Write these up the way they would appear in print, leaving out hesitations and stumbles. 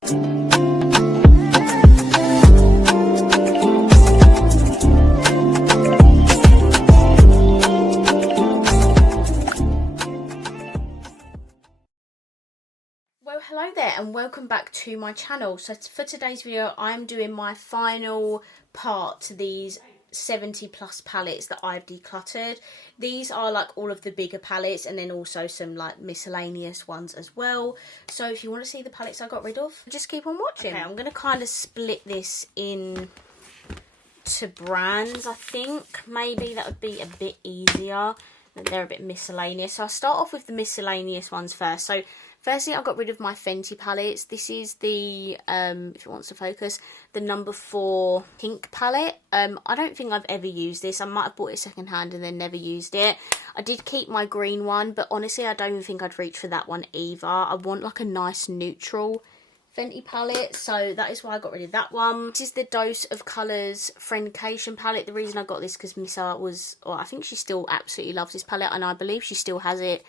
Well, hello there and welcome back to my channel. So for today's video I'm doing my final part to these 70 plus palettes that I've decluttered. These are like all of the bigger palettes and then also some like miscellaneous ones as well. So if you want to see the palettes I got rid of, just keep on watching. Okay, I'm going to kind of split this in to brands. I think maybe that would be a bit easier. They're a bit miscellaneous. So I'll start off with the miscellaneous ones first. So firstly, I got rid of my Fenty palettes. This is the, if it wants to focus, the number 4 pink palette. I don't think I've ever used this. I might have bought it secondhand and then never used it. I did keep my green one, but honestly, I don't even think I'd reach for that one either. I want like a nice neutral Fenty palette, so that is why I got rid of that one. This is the Dose of Colours Friendcation palette. The reason I got this because Misa was, or I think she still absolutely loves this palette, and I believe she still has it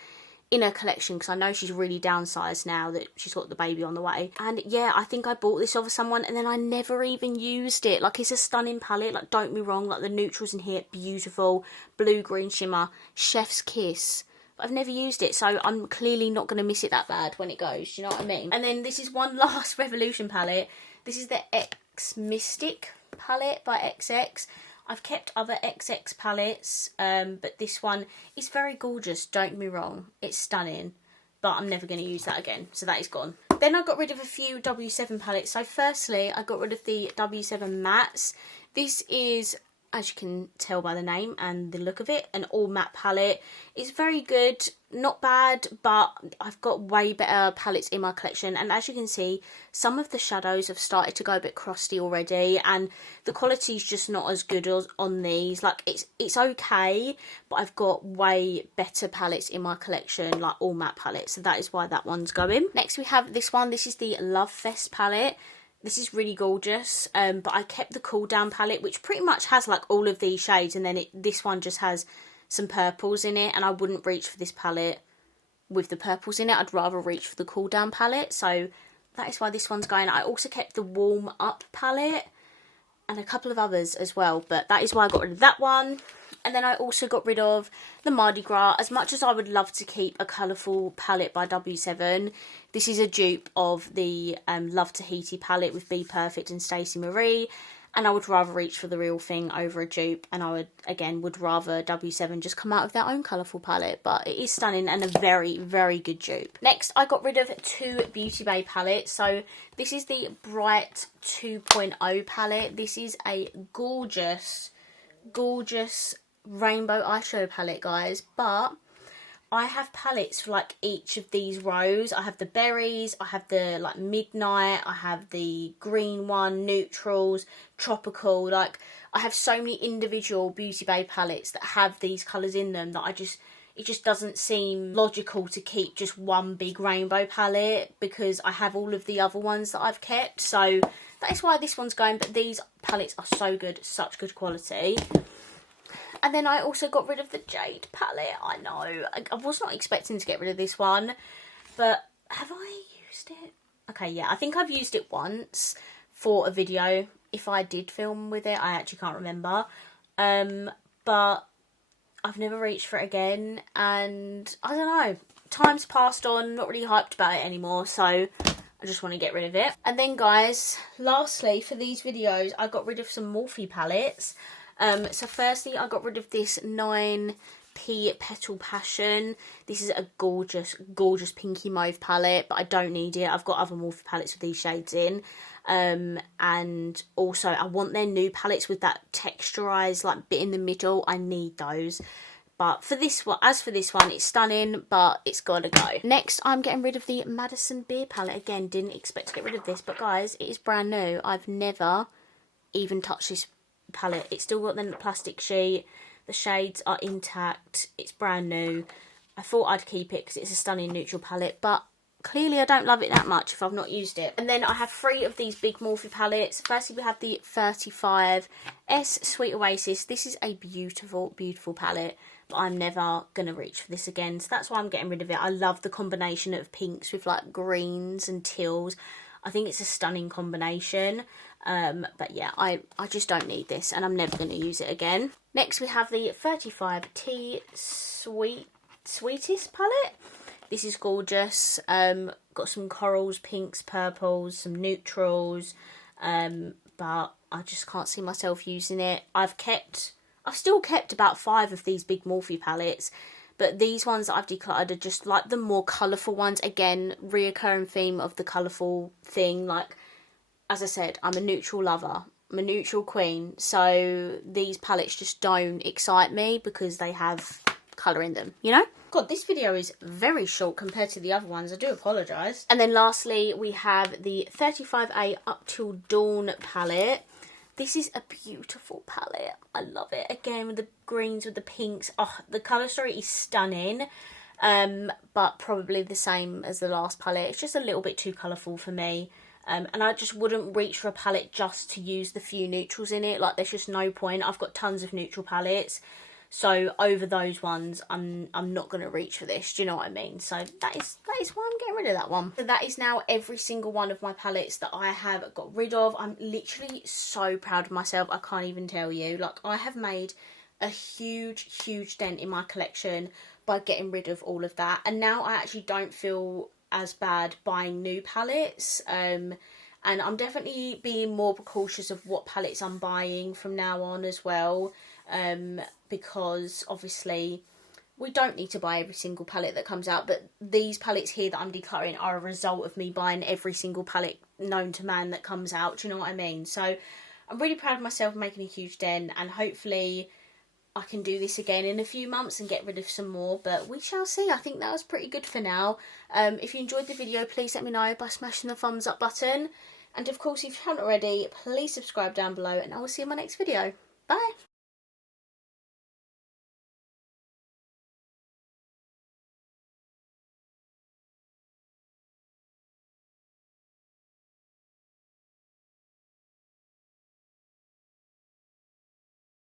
in her collection because I know she's really downsized now that she's got the baby on the way. And yeah, I think I bought this off of someone and then I never even used it. Like, it's a stunning palette, like, don't be wrong, like the neutrals in here, beautiful, blue green shimmer, chef's kiss. I've never used it, so I'm clearly not going to miss it that bad when it goes, do you know what I mean? And then this is one last Revolution palette. This is the X Mystic palette by XX. I've kept other XX palettes, but this one is very gorgeous, don't get me wrong. It's stunning, but I'm never going to use that again, so that is gone. Then I got rid of a few W7 palettes. So firstly, I got rid of the W7 mattes. This is, as you can tell by the name and the look of it, an all matte palette. It's very good, not bad, but I've got way better palettes in my collection, and as you can see, some of the shadows have started to go a bit crusty already, and the quality is just not as good as on these. Like, it's okay, but I've got way better palettes in my collection, like all matte palettes, so that is why that one's going. Next we have this one. This is the Love Fest palette. This is really gorgeous, but I kept the Cool Down palette, which pretty much has like all of these shades, and then this one just has some purples in it, and I wouldn't reach for this palette with the purples in it. I'd rather reach for the Cool Down palette, so that is why this one's going. I also kept the Warm Up palette and a couple of others as well, but that is why I got rid of that one. And then I also got rid of the Mardi Gras. As much as I would love to keep a colourful palette by W7, this is a dupe of the Love Tahiti palette with Be Perfect and Stacey Marie. And I would rather reach for the real thing over a dupe. And I would rather W7 just come out with their own colourful palette. But it is stunning and a very, very good dupe. Next, I got rid of 2 Beauty Bay palettes. So this is the Bright 2.0 palette. This is a gorgeous, gorgeous rainbow eyeshadow palette, guys, but I have palettes for like each of these rows. I have the berries, I have the like midnight, I have the green one, neutrals, tropical. Like, I have so many individual Beauty Bay palettes that have these colours in them that it just doesn't seem logical to keep just one big rainbow palette because I have all of the other ones that I've kept. So that is why this one's going, but these palettes are so good, such good quality. And then I also got rid of the Jade palette. I know, I was not expecting to get rid of this one, but have I used it? Okay, yeah, I think I've used it once for a video. If I did film with it, I actually can't remember. But I've never reached for it again, and I don't know. Time's passed on, not really hyped about it anymore, so I just want to get rid of it. And then, guys, lastly, for these videos, I got rid of some Morphe palettes. So firstly, I got rid of this 9P Petal Passion. This is a gorgeous, gorgeous pinky mauve palette, but I don't need it. I've got other Morphe palettes with these shades in. And also, I want their new palettes with that texturized like bit in the middle. I need those. But for this one, as for this one, it's stunning, but it's got to go. Next, I'm getting rid of the Madison Beer palette. Again, didn't expect to get rid of this, but guys, it is brand new. I've never even touched this palette. It's still got the plastic sheet. The shades are intact. It's brand new. I thought I'd keep it because it's a stunning neutral palette, but clearly I don't love it that much if I've not used it. And then I have 3 of these big Morphe palettes. Firstly, we have the 35S Sweet Oasis. This is a beautiful, beautiful palette, but I'm never going to reach for this again, so that's why I'm getting rid of it. I love the combination of pinks with like greens and teals. I think it's a stunning combination. But yeah, I just don't need this, and I'm never going to use it again. Next we have the 35T Sweetest palette. This is gorgeous. Got some corals, pinks, purples, some neutrals, but I just can't see myself using it. I've still kept about 5 of these big Morphe palettes, but these ones that I've decluttered are just like the more colourful ones. Again, reoccurring theme of the colourful thing. Like, as I said, I'm a neutral lover. I'm a neutral queen. So these palettes just don't excite me because they have colour in them, you know? God, this video is very short compared to the other ones. I do apologise. And then lastly, we have the 35A Up Till Dawn palette. This is a beautiful palette. I love it. Again, with the greens, with the pinks. Oh, the colour story is stunning. But probably the same as the last palette. It's just a little bit too colourful for me. And I just wouldn't reach for a palette just to use the few neutrals in it. Like, there's just no point. I've got tons of neutral palettes. So over those ones, I'm not going to reach for this. Do you know what I mean? So that is why I'm getting rid of that one. So that is now every single one of my palettes that I have got rid of. I'm literally so proud of myself. I can't even tell you. Like, I have made a huge dent in my collection by getting rid of all of that. And now I actually don't feel as bad buying new palettes. And I'm definitely being more cautious of what palettes I'm buying from now on as well. Because obviously we don't need to buy every single palette that comes out, but these palettes here that I'm decluttering are a result of me buying every single palette known to man that comes out. Do you know what I mean? So I'm really proud of myself making a huge dent, and hopefully I can do this again in a few months and get rid of some more, but we shall see. I think that was pretty good for now. If you enjoyed the video, please let me know by smashing the thumbs up button, and of course if you haven't already, please subscribe down below, and I will see you in my next video. Bye!